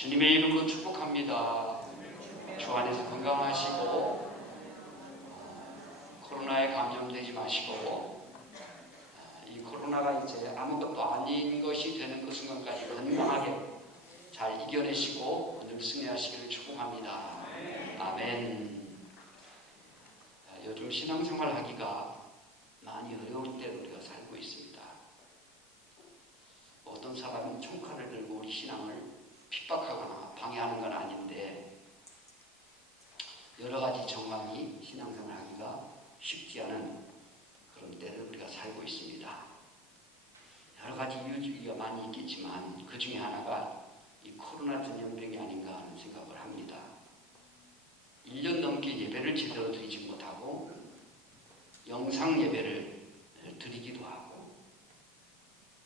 주님의 이름으로 축복합니다. 주 안에서 건강하시고 코로나에 감염되지 마시고 이 코로나가 이제 아무것도 아닌 것이 되는 그 순간까지 건강하게 잘 이겨내시고 오늘 승리하시기를 축복합니다. 아멘. 요즘 신앙생활 하기가 많이 어려울 때로 우리가 살고 있습니다. 어떤 사람은 총칼을 들고 우리 신앙을 핍박하거나 방해하는 건 아닌데 여러 가지 정황이 신앙생활 하기가 쉽지 않은 그런 때를 우리가 살고 있습니다. 여러 가지 이유가 많이 있겠지만 그 중에 하나가 이 코로나 전염병이 아닌가 하는 생각을 합니다. 1년 넘게 예배를 제대로 드리지 못하고 영상 예배를 드리기도 하고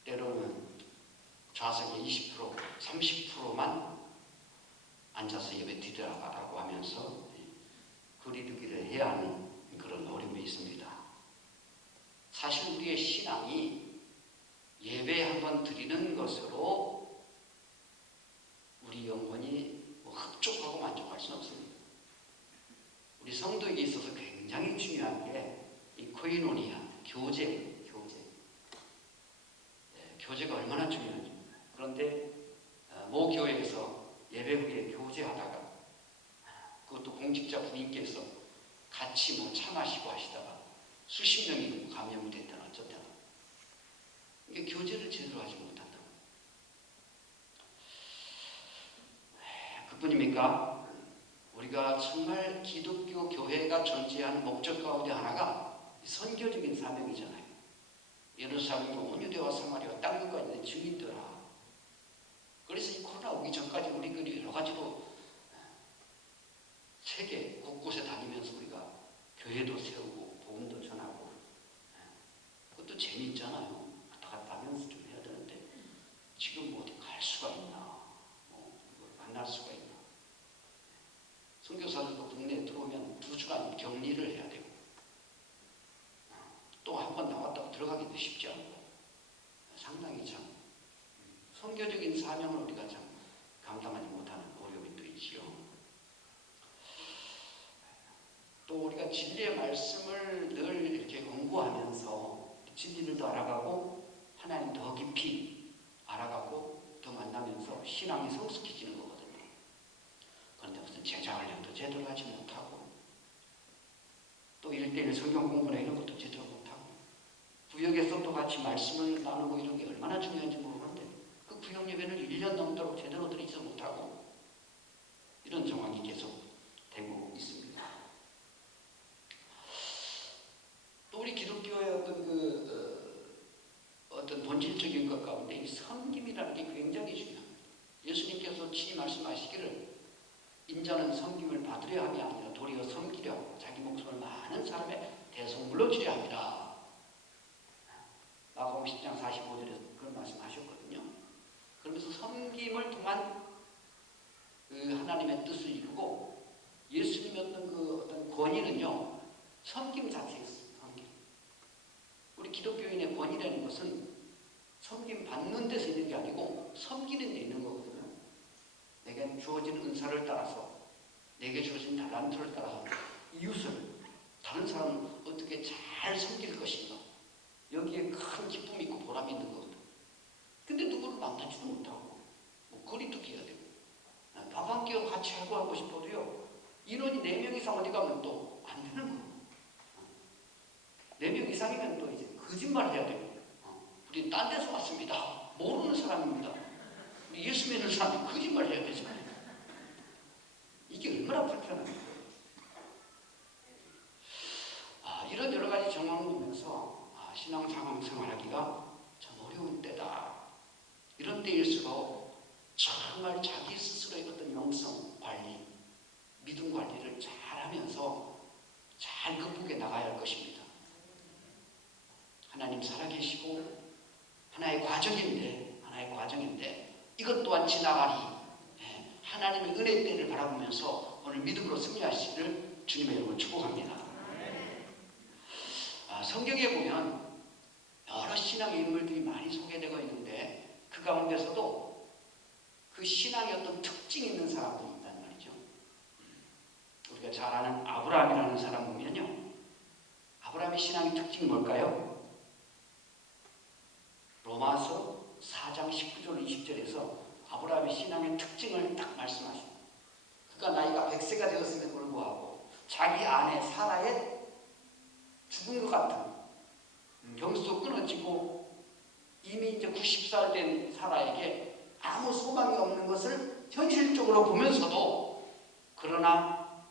때로는 좌석의 20%, 30%만 앉아서 예배 드리라고 하면서 거리두기를 해야 하는 그런 어려움이 있습니다. 사실 우리의 신앙이 예배 한번 드리는 것으로 우리 영혼이 흡족하고 만족할 수는 없습니다. 우리 성도에게 있어서 굉장히 중요한 게 이 코이노니아, 교제가 얼마나 중요한지. 그런데 모 교회에서 예배 후에 교제하다가 그것도 공직자 부인께서 같이 차 마시고 하시다가 수십 명이 감염이 됐다나 어쩌다나 이게 교제를 제대로 하지 못한다. 그뿐입니까? 우리가 정말 기독교 교회가 존재하는 목적 가운데 하나가 선교적인 사명이잖아요. 예루살렘 온 유대와 사마리아 땅 끝까지 있는 주민들아. 그래서 이 코로나 오기 전까지 우리들이 여러 가지로 세계 곳곳에 다니면서 우리가 교회도 세우고 복음도 전하고 그것도 재미있잖아요. 왔다 갔다 하면서 좀 해야 되는데 지금 뭐 어디 갈 수가 있나, 만날 수가 있나. 선교사들도 국내에 들어오면 2주간 격리를 해야 되고 또 한 번 나왔다가 들어가기도 쉽지 않고 상당히 참 선교적인 사명을 우리가 참 감당하지 못하는 어려움이 또 있지요. 또 우리가 진리의 말씀을 늘 이렇게 공부하면서 진리를 더 알아가고 하나님 더 깊이 알아가고 더 만나면서 신앙이 성숙해지는 거거든요. 그런데 무슨 제자훈련도 제대로 하지 못하고 또 1대1 성경 공부나 이런 것도 제대로 못하고 구역에서 또 같이 말씀을 나누고 이런 게 얼마나 중요한지 모르는데 그 구역 예배를 1년 넘도록 제대로 드리지 못하고 이런 정황이 계속 되고 있습니다. 또 우리 기독교의 어떤 본질적인 것 가운데 이 섬김이라는 게 굉장히 중요합니다. 예수님께서 친히 말씀하시기를 인자는 섬김을 받으려 함이 아니라 도리어 섬기려 자기 목숨을 많은 사람의 대속물로 주려 합니다. 마가복음 10장 45절에서 그런 말씀하셨거든요. 그러면서 섬김을 통한 그 하나님의 뜻을 이루고 예수님의 어떤 권위는요 섬김 자체였어요. 섬김. 우리 기독교인의 권위라는 것은 섬김 받는 데서 있는 게 아니고 섬기는 데 있는 거거든요. 내게 주어진 은사를 따라서 내게 주어진 달란트를 따라서 이웃을 다른 사람을 어떻게 잘 섬길 것인가 여기에 큰 기쁨이 있고 보람이 있는 거거든요. 근데 누구를 만나지도 못하고 거리두기 해야 되고 밥 한 끼 같이 하고 싶어도요 인원이 4명 이상 어디 가면 또 안 되는 거예요. 4명 이상이면 또 이제 거짓말 해야 되고 우리 딴 데서 왔습니다. 모르는 사람입니다. 우리 예수 믿는 사람이 거짓말 해야 되잖아요. 이게 얼마나 불편합니까? 이런 여러 가지 정황을 보면서 신앙생활하기가 참 어려운 때다. 이런 때일수록 정말 자기 스스로의 어떤 영성 관리, 믿음 관리를 잘 하면서 잘 극복해 나가야 할 것입니다. 하나님 살아계시고 하나의 과정인데 이것 또한 지나가리. 하나님의 은혜 때를 바라보면서 오늘 믿음으로 승리하시기를 주님의 이름으로 축복합니다. 성경에 보면 여러 신앙의 인물들이 많이 소개되고 있는데 그 가운데서도 그 신앙의 어떤 특징이 있는 사람들이 있단 말이죠. 우리가 잘 아는 아브라함이라는 사람 보면요, 아브라함의 신앙의 특징이 뭘까요? 로마서 4장 19절 20절에서 아브라함의 신앙의 특징을 딱 말씀하십니다. 그가 나이가 100세가 되었음에도 불구하고 자기 아내 사라의 죽은 것 같은 경수도 끊어지고 이미 이제 90살 된 사라에게 아무 소망이 없는 것을 현실적으로 보면서도 그러나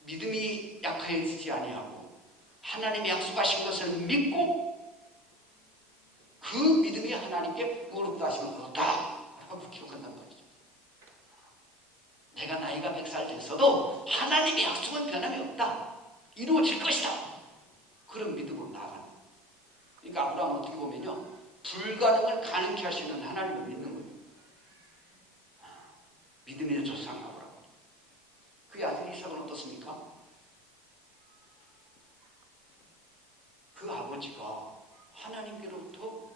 믿음이 약해지지 아니하고 하나님이 약속하신 것을 믿고 그 믿음이 하나님께 무릎 다심을 얻었다라고 기록한단 말이죠. 내가 나이가 100살 됐어도 하나님의 약속은 변함이 없다. 이루어질 것이다. 그런 믿음으로 나아가는 거예요. 그러니까 아브라함은 어떻게 보면요, 불가능을 가능케 하시는 하나님을 믿는 거예요. 믿음의 조상 아브라함. 그의 아들 이삭은 어떻습니까? 그 아버지가 하나님께로부터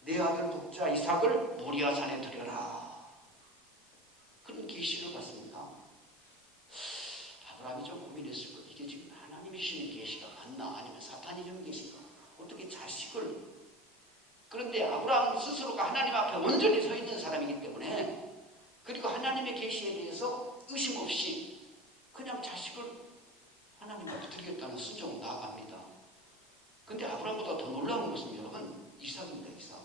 내 아들 독자 이삭을 모리아산에 드려라, 그런 계시를 받습니다. 아브라함이 좀 고민했을 거예요. 이게 지금 하나님이 주시는 계시가 맞나, 아니면 사탄이 주는 계시가, 어떻게 자식을. 그런데 아브라함 스스로가 하나님 앞에 온전히 서 있는 사람이기 때문에, 그리고 하나님의 계시에 대해서 의심 없이 그냥 자식을 하나님 앞에 드리겠다는 순종으로 나아갑니다. 근데 아브라함보다 더 놀라운 것은 여러분, 이삭입니다. 이삭.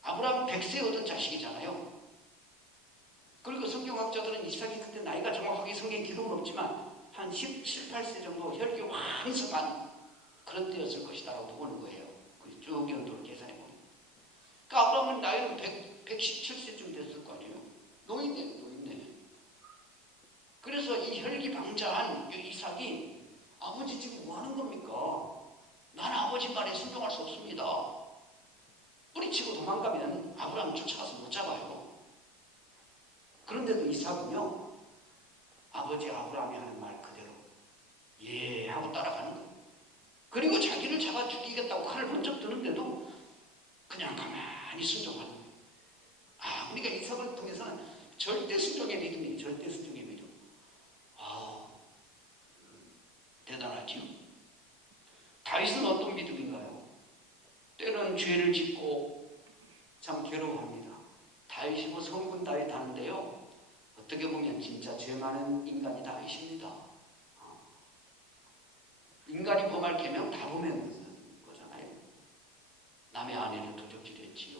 아브라함 100세 얻은 자식이잖아요. 그리고 성경학자들은 이삭이 그때 나이가 정확하게 성경 기록은 없지만 한 17, 18세 정도 혈기 왕성한 그런 때였을 것이다라고 보는 거예요. 쭉 연도를 계산해 보면. 그러니까 아브라함은 나이는 117세쯤 됐을 거 아니에요. 노인네. 그래서 이 혈기방자한 이삭이, 아버지 지금 뭐 하는 겁니까? 나는 아버지 말에 순종할 수 없습니다. 뿌리치고 도망가면 아브라함 쫓아가서 못 잡아요. 그런데도 이삭은요, 아버지 아브라함이 하는 말 그대로 예 하고 따라가는 거예요. 그리고 자기를 잡아 죽이겠다고 칼을 번쩍 드는데도 그냥 가만히 순종하는 거예요. 그러니까 이삭을 통해서는 절대 순종의 믿음이, 절대 순종의 믿음. 대단하죠. 다윗은 어떤 믿음인가요? 때로는 죄를 짓고 참 괴로워합니다. 다윗이 뭐 성군 다윗 하는데요, 어떻게 보면 진짜 죄 많은 인간이 다윗입니다. 인간이 범할 계명 다 범하는 거잖아요. 남의 아내를 도적질했지요.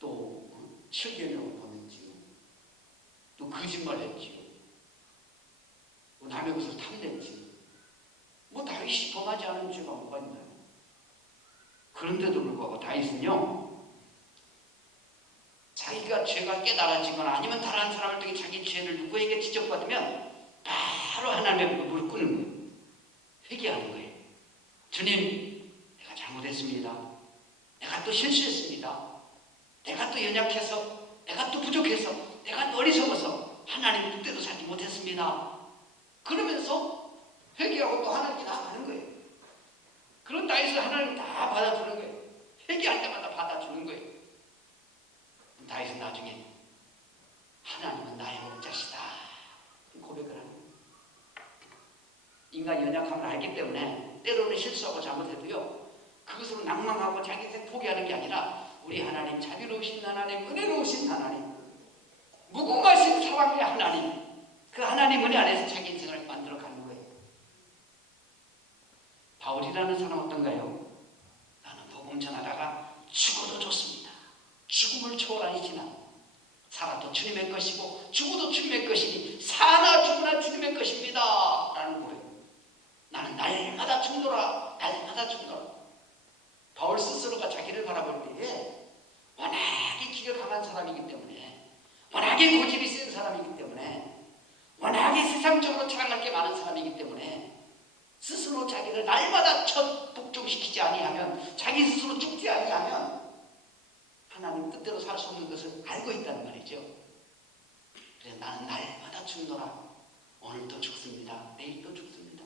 또 7계명을 범했지요. 또 거짓말했지요. 또 남의 것을 탐냈지요. 뭐 다윗이 범하지 않은 죄가 뭐가 있나요? 그런데도 불구하고 다윗은요, 자기가 죄가 깨달아지거나 아니면 다른 사람을 통해 자기 죄를 누구에게 지적받으면 바로 하나님 앞에 무릎 꿇는 거예요. 회개하는 거예요. 주님, 내가 잘못했습니다. 내가 또 실수했습니다. 내가 또 연약해서, 내가 또 부족해서, 내가 또 어리석어서 하나님 뜻대로 살지 못했습니다. 그러면서 회개하고 또 하나님께 나아가는 거예요. 그런 다윗을 하나님 다 받아주는 거예요. 회개할 때마다 받아주는 거예요. 다윗은 나중에 하나님은 나의 목자시다 고백을 하는 거예요. 인간이 연약함을 알기 때문에 때로는 실수하고 잘못해도요, 그것으로 낭망하고 자기 인생 포기하는 게 아니라 우리 하나님, 자비로우신 하나님, 은혜로우신 하나님, 무궁하신 사랑의 하나님, 그 하나님 은혜 안에서 자기 인생을 만들어가는 거예요. 바울이라는 사람 어떤가요? 나는 복음 전하다가 죽어도 좋습니다. 죽음을 초월하니 지나 살아도 주님의 것이고 죽어도 주님의 것이니 사나 죽으나 주님의 것입니다 라는 거예요. 나는 날마다 죽노라, 날마다 죽노라. 바울 스스로가 자기를 바라볼 때에 워낙에 기가 강한 사람이기 때문에, 워낙에 고집이 센 사람이기 때문에, 워낙에 세상적으로 자랑할 게 많은 사람이기 때문에 스스로 자기를 날마다 복종시키지 아니하면, 자기 스스로 죽지 아니하면 하나님 뜻대로 살 수 없는 것을 알고 있다는 말이죠. 그래서 나는 날마다 죽노라. 오늘도 죽습니다. 내일도 죽습니다.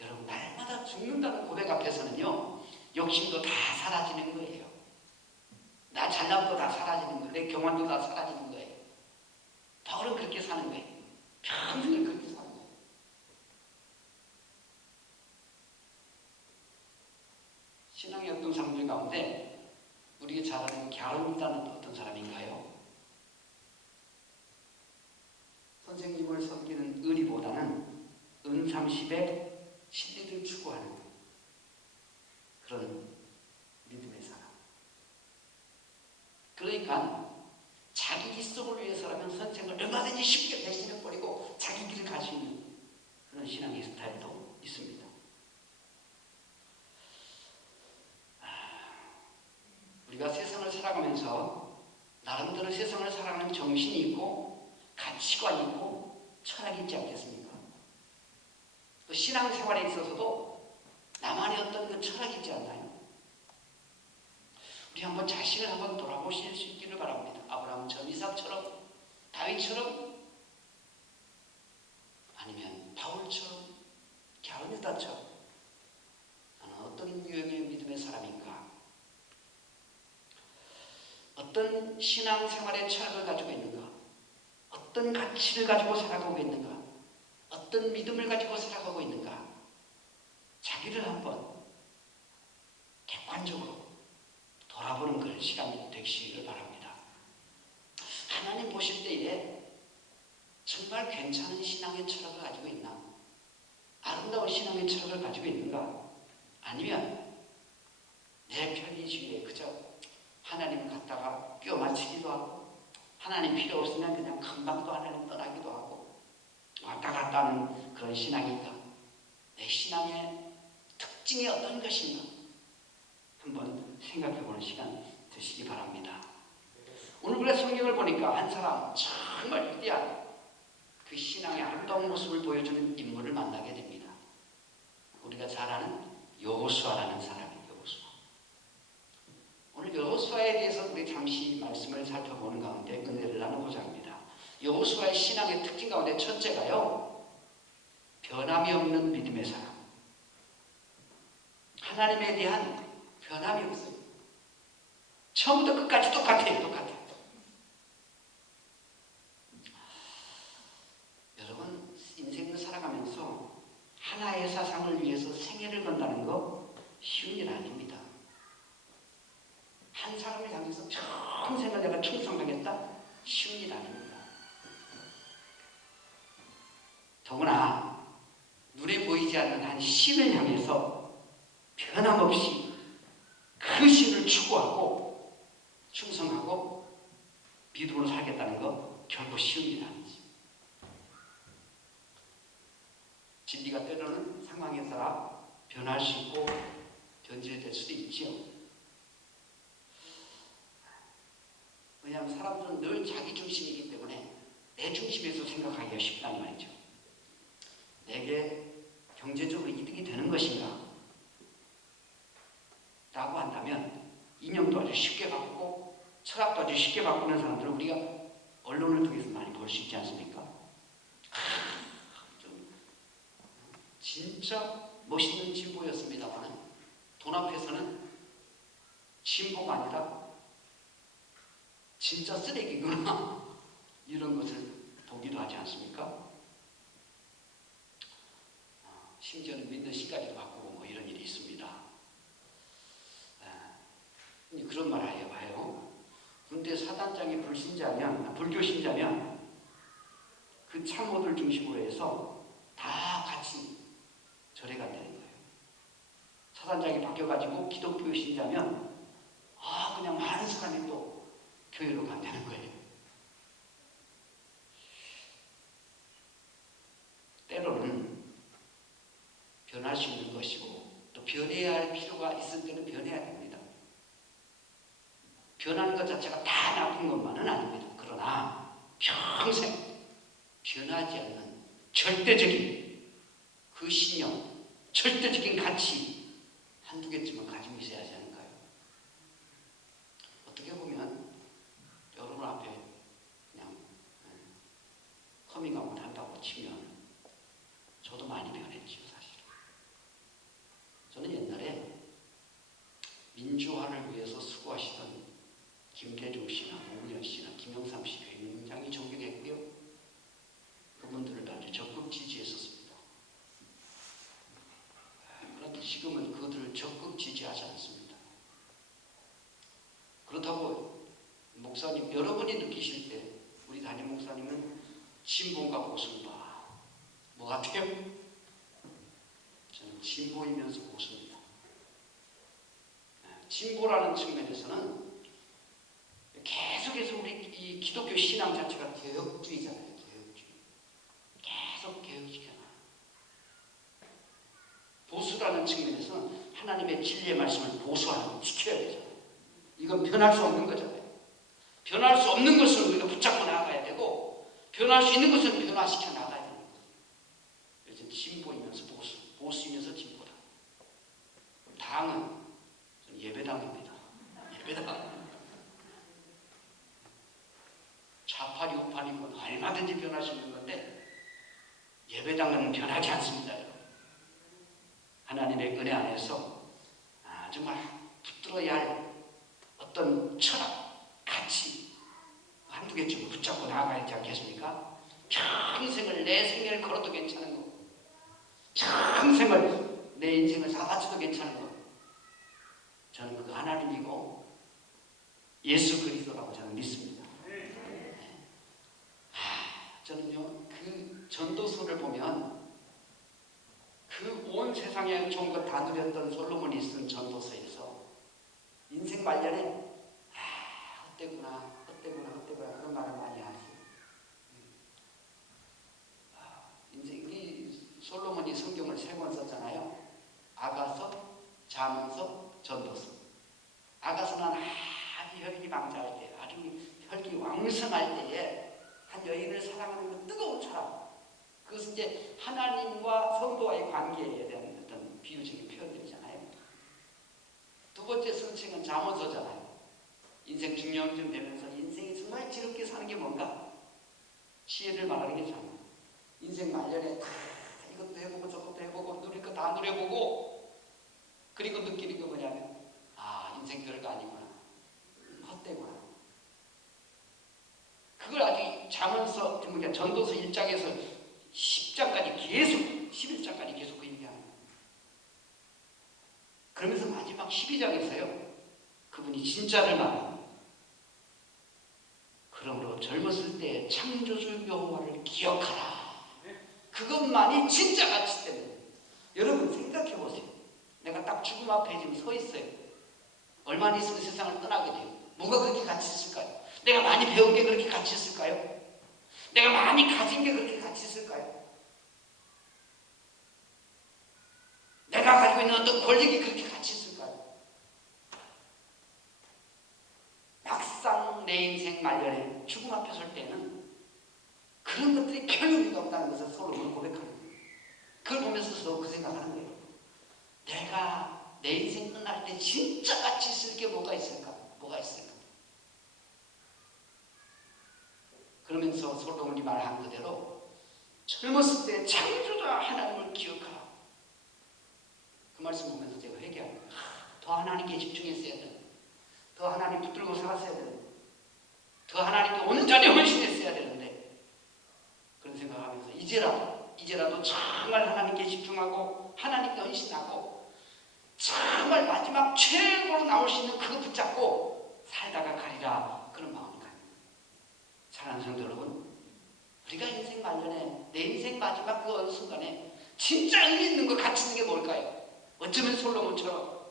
여러분, 날마다 죽는다는 고백 앞에서는요, 욕심도 다 사라지는 거예요. 나 잘난 거 다 사라지는 거예요. 내 교만도 다 사라지는 거예요. 바울은 그렇게 사는 거예요. 평생을 그렇게 사는 거예요. 신앙의 어떤 사람들 가운데 우리가 잘 아는 갸론이라는 어떤 사람인가요? 선생님을 섬기는 의리보다는 은삼십에 진리를 추구하는 그런 믿음의 사람. 그러니까 자기 이성을 위해서라면 선생을 얼마든지 쉽게 배신해버리고 자기 길을 갈 수 있는 그런 신앙의 스타일도 있습니다. 우리가 세상을 살아가면서 나름대로 세상을 살아가는 정신이 있고 가치관이 있고 철학이 있지 않겠습니까? 또 신앙생활에 있어서도 나만의 어떤 그 철학이 있지 않나요? 우리 한번 자신을 한번 돌아보실 수 있기를 바랍니다. 아브라함처럼, 이삭처럼, 다윗처럼, 아니면 바울처럼, 갸론유다처럼 나는 어떤 유형의 믿음의 사람인가? 어떤 신앙생활의 철학을 가지고 있는가? 어떤 가치를 가지고 살아가고 있는가? 어떤 믿음을 가지고 살아가고 있는가? 자기를 한번 객관적으로 돌아보는 그런 시간이 되시기를 바랍니다. 하나님 보실 때에 정말 괜찮은 신앙의 철학을 가지고 있나? 아름다운 신앙의 철학을 가지고 있는가? 아니면 내 편의주의에 그저 하나님 갖다가 껴 맞추기도 하고 하나님 필요 없으면 그냥 금방도 하나님 떠나기도 하고 왔다 갔다 하는 그런 신앙인가? 내 신앙의 특징이 어떤 것인가? 한번 생각해보는 시간 되시기 바랍니다. 오늘 그래 성경을 보니까 한 사람 정말 위대한 그 신앙의 아름다운 모습을 보여주는 인물을 만나게 됩니다. 우리가 잘 아는 여호수아라는 사람이에요. 여호수아. 오늘 여호수아에 대해서 우리 잠시 말씀을 살펴보는 가운데 은혜를 나누고자 합니다. 여호수아의 신앙의 특징 가운데 첫째가요, 변함이 없는 믿음의 사람. 하나님에 대한 변함이 없어요. 처음부터 끝까지 똑같아요. 똑같아요. 여러분, 인생을 살아가면서 하나의 사상을 위해서 생애를 건다는 거 쉬운 일 아닙니다. 한 사람을 향해서 평생을 내가 충성하겠다? 쉬운 일 아닙니다. 더구나 눈에 보이지 않는 한 신을 향해서 변함없이 그 신을 추구하고 충성하고 믿음으로 살겠다는 거 결코 쉬운 일 아니지. 진리가 때로는 상황에 따라 변할 수 있고 변질될 수도 있지요. 왜냐하면 사람들은 늘 자기 중심이기 때문에 내 중심에서 생각하기가 쉽다는 말이죠. 내게 경제적으로 이득이 되는 것인가? 라고 한다면 이념도 아주 쉽게 바꾸고 철학도 아주 쉽게 바꾸는 사람들을 우리가 언론을 통해서 많이 볼 수 있지 않습니까? 진짜 멋있는 진보였습니다만 돈 앞에서는 진보가 아니라 진짜 쓰레기구나 이런 것을 보기도 하지 않습니까? 심지어는 믿는 신까지도 바꾸고 뭐 이런 일이 있습니다. 그런 말 해요. 근데 사단장이 불교 신자면 그 참모들 중심으로 해서 다 같이 절에 간다는 거예요. 사단장이 바뀌어가지고 기독교 신자면 그냥 많은 사람이 또 교회로 간다는 거예요. 때로는 변할 수 있는 것이고 또 변해야 할 필요가 있을 때는 변해야 됩니다. 변하는 것 자체가 다 나쁜 것만은 아닙니다. 그러나 평생 변하지 않는 절대적인 그 신념, 절대적인 가치 한두 개쯤은 가지고 있어야 하지 않을까요? 어떻게 보면 여러분 앞에 그냥 커밍아웃 한다고 치면 저도 많이 변했지요, 사실. 저는 옛날에 민주화를 위해서 수고하시던 김대중 씨나 노무현 씨나 김영삼 씨 굉장히 존경했고요. 그분들을 아주 적극 지지했었습니다. 그런데 지금은 그들을 적극 지지하지 않습니다. 그렇다고 목사님 여러분이 느끼실 때 우리 담임 목사님은 진보인가 보수인가 뭐 같아요? 저는 진보이면서 보수입니다. 진보라는 측면에서는 계속해서 우리 이 기독교 신앙 자체가 개혁주의잖아요. 개혁주의. 계속 개혁시켜놔요. 보수라는 측면에서는 하나님의 진리의 말씀을 보수하는 지켜야 되잖아요. 이건 변할 수 없는 거잖아요. 변할 수 없는 것을 우리가 붙잡고 나가야 되고 변할 수 있는 것을 변화시켜 나가야 되는 거예요. 그래서 진보이면서 보수, 보수이면서 진보다. 당은 예배당입니다. 예배당. 좌파리 우파리건 얼마든지 변할 수 있는 건데 예배당은 변하지 않습니다. 하나님의 은혜 안에서 정말 붙들어야 할 어떤 철학, 가치 한두 개쯤 붙잡고 나아가야 하지 않겠습니까? 평생을 내 생애를 걸어도 괜찮은 거, 평생을 내 인생을 다 바쳐도 괜찮은 거, 저는 그거 하나님이고 예수 그리스도라고 저는 믿습니다. 저는요 그 전도서를 보면 그 온 세상에 좋은 것 다 누렸던 솔로몬이 쓴 전도서에서 인생 말년에 헛되구나 그런 말을 많이 하지. 인생이 솔로몬이 성경을 3권 썼잖아요. 아가서, 잠언서, 전도서. 아가서는 아주 혈기방자할 때, 아주 혈기 왕성할 때에 한 여인을 사랑하는 그 뜨거운 사랑. 그것은 이제 하나님과 성도와의 관계에 대한 어떤 비유적인 표현들이잖아요. 두 번째 쓴 책은 잠언서잖아요. 인생 중년쯤 되면서 인생이 정말 지롭게 사는 게 뭔가? 지혜를 말하는 게 잠언. 인생 말년에 다 이것도 해보고 저것도 해보고 누릴 거 다 누려보고 그리고 느끼는 게 뭐냐면 인생 별거 아니구나. 헛되구나. 그걸 아주 잠언서, 그러니까 전도서 1장에서 10장까지 계속 11장까지 계속 그 얘기하는 거예요. 그러면서 마지막 12장에서요. 그분이 진짜를 말합니다. 그러므로 젊었을 때 창조주 여호와를 기억하라. 그것만이 진짜 가치 때문에. 여러분 생각해 보세요. 내가 딱 죽음 앞에 지금 서 있어요. 얼마나 있으면 세상을 떠나게 돼요. 뭐가 그렇게 가치 있을까요? 내가 많이 배운 게 그렇게 가치 있을까요? 내가 많이 가진 게 그렇게 가치 있을까요? 내가 가지고 있는 어떤 권력이 그렇게 가치 있을까요? 막상 내 인생 말년에 죽음 앞에 설 때는 그런 것들이 별로 의미가 없다는 것을 솔로몬은 고백하는 거예요. 그걸 보면서 그 생각하는 거예요. 내가 내 인생 끝날 때 진짜 가치 있을 게 뭐가 있을까? 뭐가 있을까? 그러면서 솔로몬이 말한 그대로 젊었을 때 창조자 하나님을 기억하라. 그 말씀 보면서 제가 회개합니다. 더 하나님께 집중했어야 되는데, 더 하나님 붙들고 살았어야 되는데, 더 하나님께 온전히 헌신했어야 되는데, 그런 생각하면서 이제라도 정말 하나님께 집중하고 하나님께 헌신하고 정말 마지막 최고로 나올 수 있는 그거 붙잡고 살다가 가리라. 그런 마음이 갑니다. 사랑하는 성도 여러분, 우리가 인생 말년에 내 인생 마지막 그 어느 순간에 진짜 의미 있는 거 가치 있는 게 뭘까요? 어쩌면 솔로몬처럼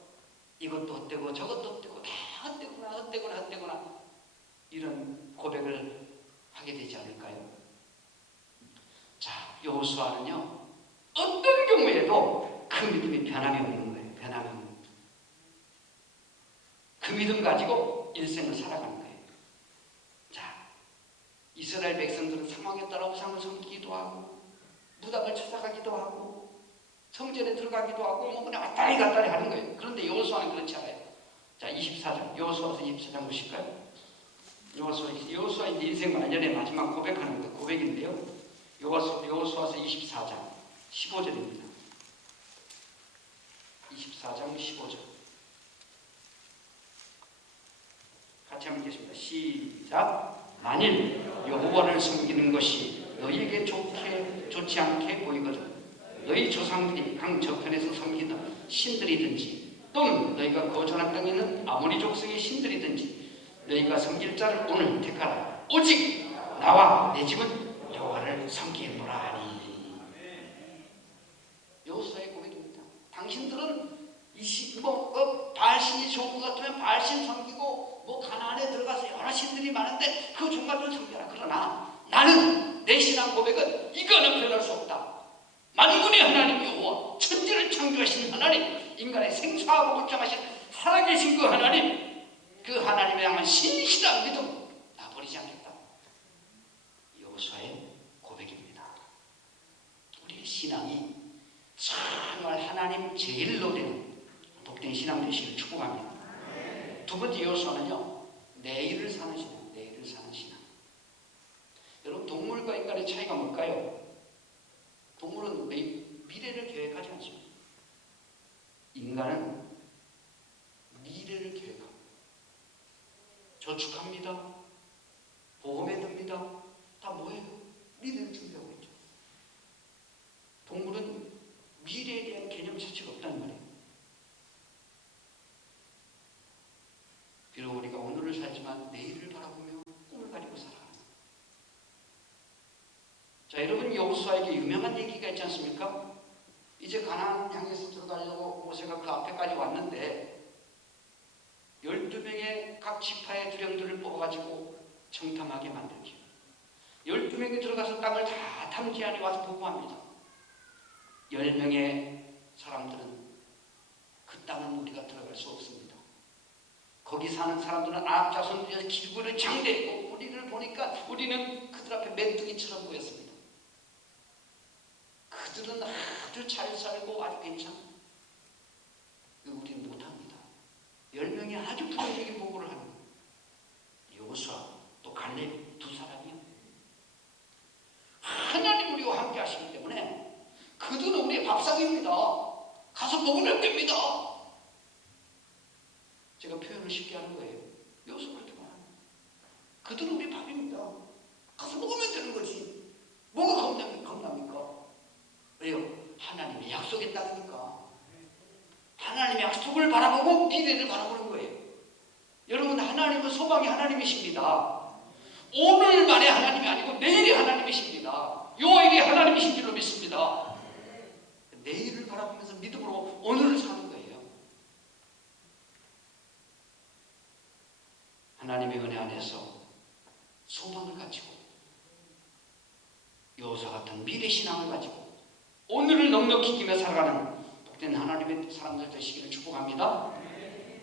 이것도 헛되고 저것도 헛되고 다 헛되구나 이런 고백을 하게 되지 않을까요? 자, 여호수아는요 어떤 경우에도 그 믿음이 변함이 없는 거예요. 변함이 없는 거예요. 그 믿음 가지고 일생을 살아가는 거예요. 자, 이스라엘 백성들은 상황에 따라 우상을 섬기기도 하고 무당을 찾아가기도 하고 성전에 들어가기도 하고 뭐 그냥 왔다리 갔다리 하는 거예요. 그런데 여호수아는 그렇지 않아요. 자, 24장 여호수아서 24장 보실까요? 여호수아 이제 인생 말년에 마지막 고백하는 거 고백인데요. 여호수아서 24장 15절입니다. 24장 15절 같이 한번 읽겠습니다. 시작. 만일 여호와를 섬기는 것이 너희에게 좋지 않게 보이거든 너희 조상들이 강 저편에서 섬기던 신들이든지 또는 너희가 거주하는 땅에 있는 아모리 족속의 신들이든지 너희가 섬길 자를 오늘 택하라. 오직 나와 내 집은 여호와를 섬기노라 하니. 여호수아의 고백입니다. 당신들은 바알신이 좋은 것 같으면 바알신 섬기고 가나안에 들어가서 여러 신들이 많은데 그 종말을 섬겨라. 그러나 나는 내 신앙 고백은 이거는 변할 수 없다. 만군의 하나님 여호와, 천지를 창조하신 하나님, 인간의 생사하고 결정하신 살아계신 그 하나님, 그 하나님에 향한 신실한 믿음 나 버리지 않겠다. 여호수아의 고백입니다. 우리의 신앙이 정말 하나님 제일로 되는 복된 신앙 되시기를 축복합니다. 두 번째 여호수아는요, 내일을 사는 신앙, 내일을 사는 신앙. 여러분, 동물과 인간의 차이가 뭘까요? 동물은 미래를 계획하지 않습니다. 인간은 미래를 계획합니다. 저축합니다. 보험에 듭니다. 다 뭐예요? 미래를 준비하고 있죠. 동물은 미래에 대한 개념 자체가 없다는 말이에요. 비록 우리가 오늘을 살지만 내일을 바라보며 꿈을 가지고 살아가는. 자, 여러분, 여호수아에게 유명한 얘기가 있지 않습니까? 이제 가나안 향해서 들어가려고 모세가 그 앞에까지 왔는데 12명의 각 지파의 두령들을 뽑아가지고 정탐하게 만들죠. 12명이 들어가서 땅을 다 탐지하니 와서 보고합니다. 10명의 사람들은 그 땅은 우리가 들어갈 수 없습니다. 거기 사는 사람들은 아합 자손들에서 기부를 장대했고 우리를 보니까 우리는 그들 앞에 메뚜기처럼 보였습니다. 그들은 아주 잘 살고 아주 괜찮아. 우리는 못합니다. 10명이 아주 부정적인 보고를 하는 거예요. 여호수아 또 갈렙 두 사람이요. 하나님 우리와 함께 하시기 때문에 그들은 우리의 밥상입니다. 가서 먹으면 됩니다. 제가 표현을 쉽게 하는 거예요. 여호수아 그렇게 말합니다. 그들은 우리 밥입니다. 가서 먹으면 되는 거지. 뭐가 겁납니까? 왜요? 하나님의 약속의 땅이니까. 하나님의 약속을 바라보고 미래를 바라보는 거예요. 여러분, 하나님은 소망이 하나님이십니다. 오늘만의 하나님이 아니고 내일이 하나님이십니다. 요일이 하나님이신 줄로 믿습니다. 내일을 바라보면서 믿음으로 오늘을 사는 거예요. 하나님의 은혜 안에서 소망을 가지고 여호수아 같은 미래 신앙을 가지고 오늘을 넉넉히 이기며 살아가는 복된 하나님의 사람들 되시기를 축복합니다.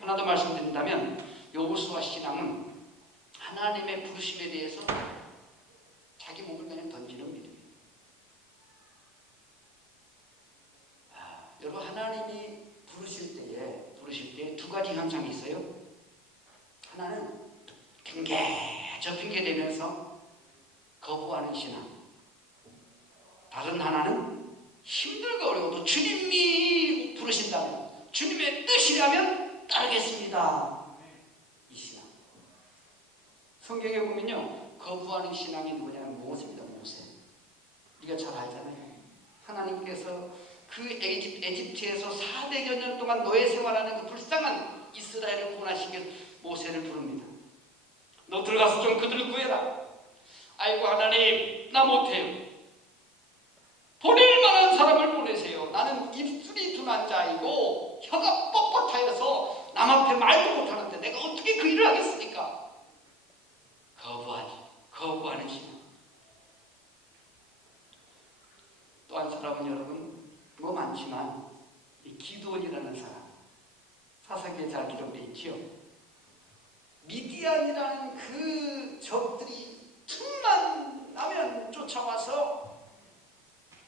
하나 더 말씀드린다면 여호수아 신앙은 하나님의 부르심에 대해서 자기 몸을 그냥 던지는 믿음이에요. 여러분, 하나님이 부르실 때 두 가지 현상이 있어요. 하나는 핑계대면서 거부하는 신앙. 다른 하나는 힘들고 어려워도 주님이 부르신다면, 주님의 뜻이라면 따르겠습니다. 이 신앙. 성경에 보면요, 거부하는 신앙이 누구냐면 모세입니다. 모세. 우리가 잘 알잖아요. 하나님께서 그 에집트에서 400여 년 동안 노예 생활하는 그 불쌍한 이스라엘을 구원하시기 위해서 모세를 부릅니다. 너 들어가서 좀 그들을 구해라. 아이고 하나님, 나 못해요. 보낼 만한 사람을 보내세요. 나는 입술이 둔한 자이고 혀가 뻣뻣하여서 남 앞에 말도 못하는데 내가 어떻게 그 일을 하겠습니까? 거부하는 신앙. 또 한 사람은 여러분 뭐 많지만 이 기드온이라는 사람, 사사기에 잘 기록되어 있지요. 미디안이라는 그 적들이 틈만 나면 쫓아와서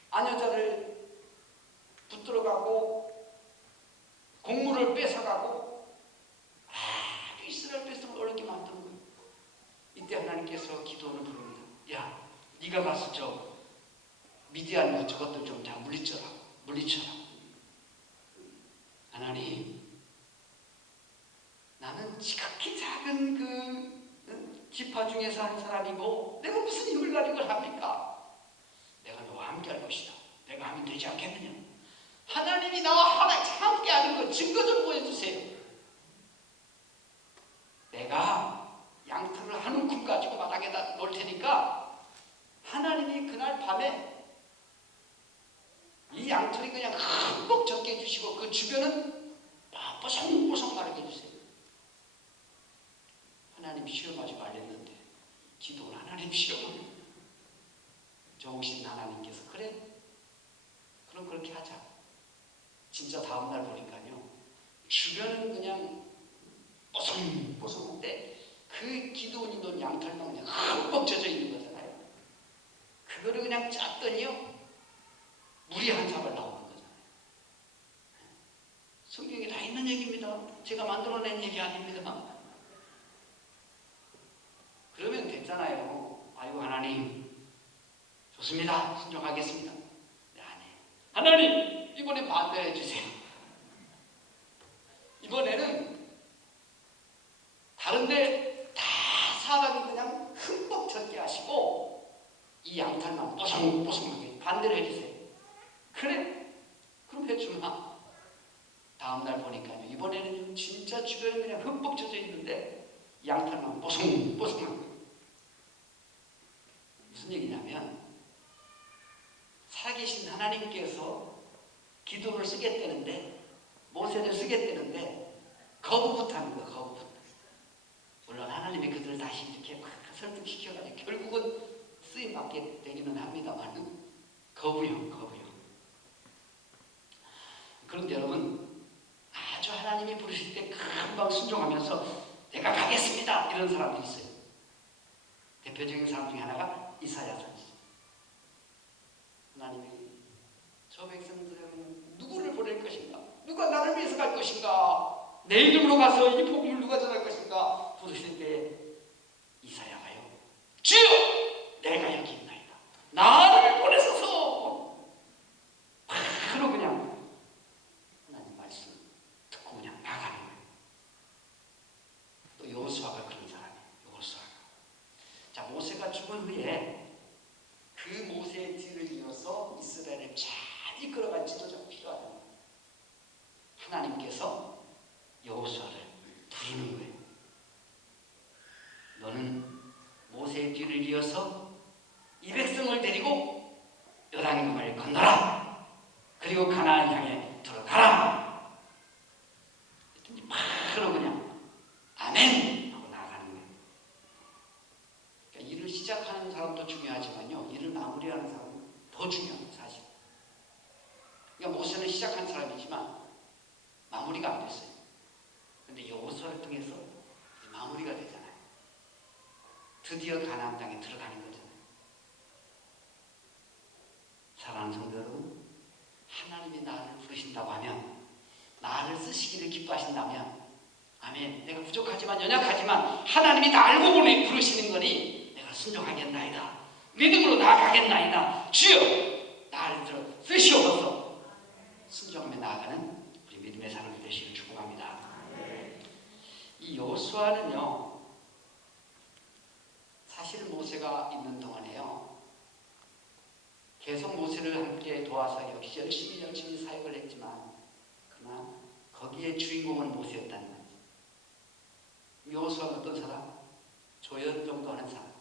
아녀자를 붙들어가고 곡물을 뺏어가고 아주 이스라엘 백성을 어렵게 만드는 거예요. 이때 하나님께서 기도원을 부릅니다. 야, 네가 가서 저 미디안 저것들 좀 다 물리쳐라. 하나님, 나는 지극히 작은 그 지파 중에서 한 사람이고 내가 무슨 힘을 가지고 합니까? 내가 너와 함께 할 것이다. 내가 하면 되지 않겠느냐? 하나님이 나와 함께 하는 거 증거 좀 보여주세요. 내가 양털을 한 움큼 가지고 바닥에다 놓을 테니까 하나님이 그날 밤에 이 양털이 그냥 흠뻑 젖게 해주시고 그 주변은 뽀송뽀송 마르게 해주세요. 하나님 시험하지 말랬는데 기도는 하나님 시험을 좋으신 하나님께서 그래? 그럼 그렇게 하자. 진짜 다음날 보니까요 주변은 그냥 뽀송뽀송한데 그 기도원이 놓은 양털만 그냥 흠뻑 젖어 있는 거잖아요. 그거를 그냥 짰더니요 물이 한 사발 나오는 거잖아요. 성경에 다 있는 얘기입니다. 제가 만들어낸 얘기 아닙니다. 그러면 됐잖아요. 아이고 하나님 좋습니다. 순종하겠습니다. 네, 아니에요. 하나님 이번에 반대해 주세요. 이번에는 다른데 다 사람이 그냥 흠뻑 젖게 하시고 이 양털만 뽀송뽀송하게 반대를 해주세요. 그래? 그럼 해주마. 다음날 보니까요 이번에는 진짜 주변에 그냥 흠뻑 젖어 있는데 양털만 뽀송뽀송하게. 무슨 얘기냐면 살아계신 하나님께서 기도를 쓰겠다는데 모세를 쓰겠다는데 거부부터 하는 거예요. 거부부터. 물론 하나님이 그들을 다시 이렇게 막 설득시켜가지고 결국은 쓰임받게 되기는 합니다만 거부형. 그런데 여러분 아주 하나님이 부르실 때 금방 순종하면서 내가 가겠습니다 이런 사람들이 있어요. 대표적인 사람 중에 하나가 이사야 선지. 하나님이 저 백성들은 누구를 보낼 것인가? 누가 나를 위해서 갈 것인가? 내 이름으로 가서 이 복음을 누가 전할 것인가? 부르실 때 이사야가요 주여 내가 여기 있나이다. 나를 보내소서. 바로 그냥 하나님 말씀 듣고 그냥 나가는 거예요. 또 여호수아가 그런 사람이에요. 여호수아가. 자, 모세가 죽은 후에 그 모세의 뒤를 이어서 이스라엘을 잘 이끌어갈 지도자가 필요하다. 하나님께서 여호수아를 부르는 거예요. 너는 모세의 뒤를 이어서 이 백성을 데리고 요단강을 건너라. 그리고 가나안 향해 들어가라. 그랬더니 바로 그냥 아멘 하고 나아가는 거예요. 그러니까 일을 시작하는 사람도 중요하지만요 일을 마무리하는 사람은 더 중요해요. 사실. 그러니까 모세는 시작한 사람이지만 마무리가 안 됐어요. 그런데 여호수아를 통해서 마무리가 되잖아요. 드디어 가나안 땅에 들어가는 거잖아요. 사랑하는 성도 여러분, 하나님이 나를 부르신다고 하면, 나를 쓰시기를 기뻐하신다면, 아멘. 내가 부족하지만 연약하지만 하나님이 다 알고 보내 부르시는 거니 내가 순종하겠나이다. 믿음으로 나아가겠나이다. 주여 나를 들어 쓰시옵소서. 순종하며 나아가는 우리 믿음의 사람들 되시길 축복합니다. 이 여호수아는요 사실 모세가 있는 동안에요 계속 모세를 함께 도와서 역시 열심히 사역을 했지만 그러나 거기에 주인공은 모세였다는 거죠. 여호수아는 어떤 사람? 조연 정도 하는 사람.